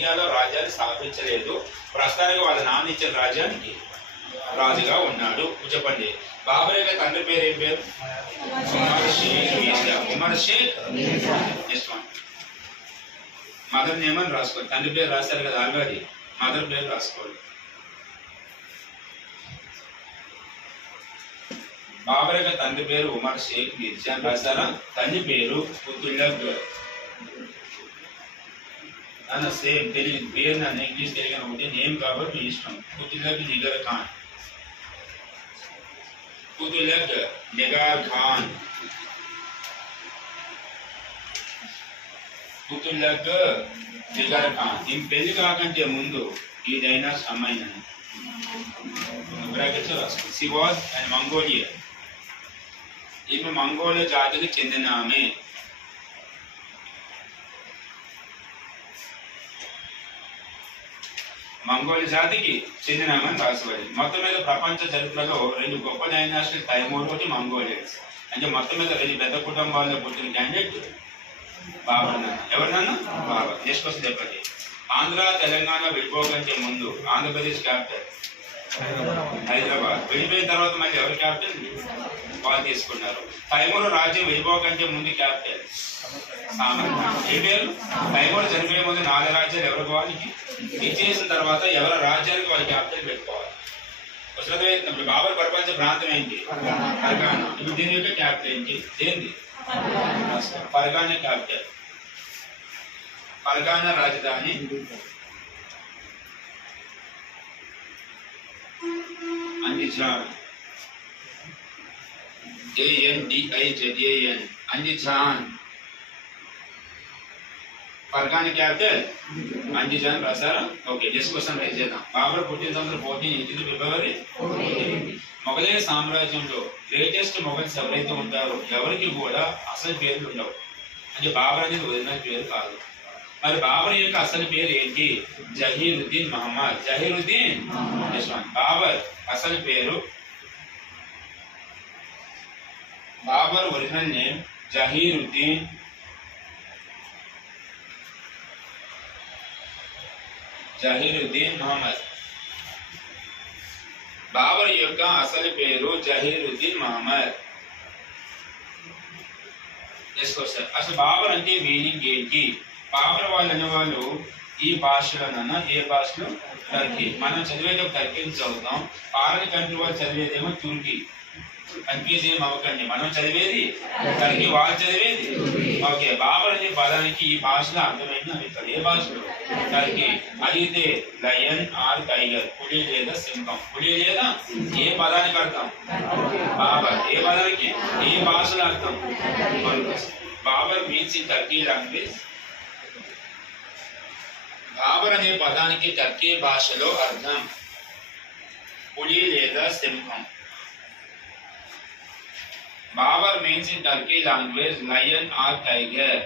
ఇండియాలో రాజ్యాన్ని స్థాపించలేదు. ప్రస్తుతానికి వాళ్ళ నాన్న ఇచ్చిన రాజ్యానికి రాజుగా ఉన్నాడు. చెప్పండి, బాబర్ యొక్క తండ్రి పేరు ఏం పేరు? Umar Sheikh Mirza. Umar Sheikh next one. Mother name అని రాసుకోండి. తండ్రి పేరు రాస్తారు కదా ఆల్రెడీ, మదర్ పేరు రాసుకోండి. బాబర్ యొక్క తండ్రి పేరు ఉమర్ షేక్ మీర్జా అని రాస్తారా? తండ్రి పేరు కుతుల్లాగ్. అన్న సేమ్ తెలుగు పేరు నన్ను ఇంగ్లీష్ తెలుగు ఒకటి నేమ్ కాబట్టి మీ ఇష్టం. కుతుల్లాగ్ నిగర్ ఖాన్. కుతుల్లాగ్ నిగార్ ఖాన్. కుతుల్లాగ్ నిగార్ ఖాన్. ఈ పెళ్లి కాకంటే ముందు ఈ డైనాస్ అమ్మాయినని బ్రాకెట్స్ రాసుకోండి. She was and Mongolia. ఈమె మంగోలియా జాతికి చెందిన ఆమె. మంగోలియా జాతికి చెందిన ఆమె అని రాసుకోవాలి. మొత్తం మీద ప్రపంచ చరిత్రలో రెండు గొప్ప డైనాసిటీ తైమూర్ ఒకటి మంగోలియన్స్. అంటే మొత్తం మీద రెండు పెద్ద కుటుంబాల్లో పుట్టిన క్యాండిడేట్ బాబర్ నాన్న. ఎవరినన్నా? బాబర్. నెక్స్ట్ క్వశ్చన్ చెప్పండి. ఆంధ్ర తెలంగాణ విడిపోకంటే ముందు ఆంధ్రప్రదేశ్ క్యాపిటల్ హైదరాబాద్. విడిపోయిన తర్వాత మళ్ళీ ఎవరు క్యాపిటల్? వాళ్ళు తీసుకున్నారు. తైమూర్ రాజ్యం విడిపోకంటే ముందు క్యాపిటల్ సామ్రాట్. ఏ పేరు? తైమూర్ చనిపోయే ముందు 4 రాజ్యాలు ఎవరికి వాళ్ళకి ఇచ్చేసిన తర్వాత ఎవరి రాజ్యానికి వాళ్ళ క్యాపిటల్ పెట్టుకోవాలి. ఇప్పుడు బాబర్ ప్రపంచ ప్రాంతం ఏంటి? ఫర్గానా. ఇప్పుడు దీని యొక్క క్యాపిటల్ ఏంటి? ఏంది? ఫర్గానా క్యాపిటల్. ఫర్గానా రాజధాని Andijan. ANDIZAN Andijan. Fergana capital Andijan రాసారా? ఓకే, నెక్స్ట్ క్వశ్చన్ రైజ్ చేద్దాం. బాబర్ పుట్టిన సంవత్సరం 1418 ఫిబ్రవరి. మొఘలయ సామ్రాజ్యంలో గ్రేటెస్ట్ మొఘల్స్ ఎవరైతే ఉంటారో ఎవరికి కూడా అసలు పేర్లు ఉండవు. అంటే బాబర్ అనేది ఒరిజినల్ పేరు కాదు. మరి బాబర్ యొక్క అసలు పేరు ఏంటి? జహీరుద్దీన్ మహమ్మద్. జహీరుద్దీన్. బాబర్ అసలు పేరు, బాబర్ ఒరిజినల్ నేమ్ జహీరుద్దీన్ మహమ్మద్. బాబర్ యొక్క అసలు పేరు జహీరుద్దీన్ మహమ్మద్. అసలు బాబర్ అంటే మీనింగ్ ఏంటి? బాబర్ వాళ్ళు అనేవాళ్ళు ఈ భాషలోనన్నా ఏ భాషలో? టర్కీ. మనం చదివేటప్పుడు టర్కీని చదువుతాం. ఫారెన్ కంట్రీ వాళ్ళు చదివేదేమో తుర్కీ. కన్ఫ్యూజ్ ఏం అవ్వకండి, మనం చదివేది టర్కీ, వాళ్ళు చదివేది. ఓకే, బాబర్ అనే పదానికి ఈ భాషలో అర్థమైంది అని ఏ భాషలో? టర్కీ. అడిగితే లయన్ ఆర్ టైగర్, పులి లేదా సింహం. పులి లేదా ఏ పదానికి అర్థం? బాబర్. ఏ పదానికి? ఏ భాషలో అర్థం? Babur means in Turkey language. Babur అనే పదానికి టర్కీ భాషలో అర్థం పులి లేదా సింహం. Babur means in Turkey language lion or tiger.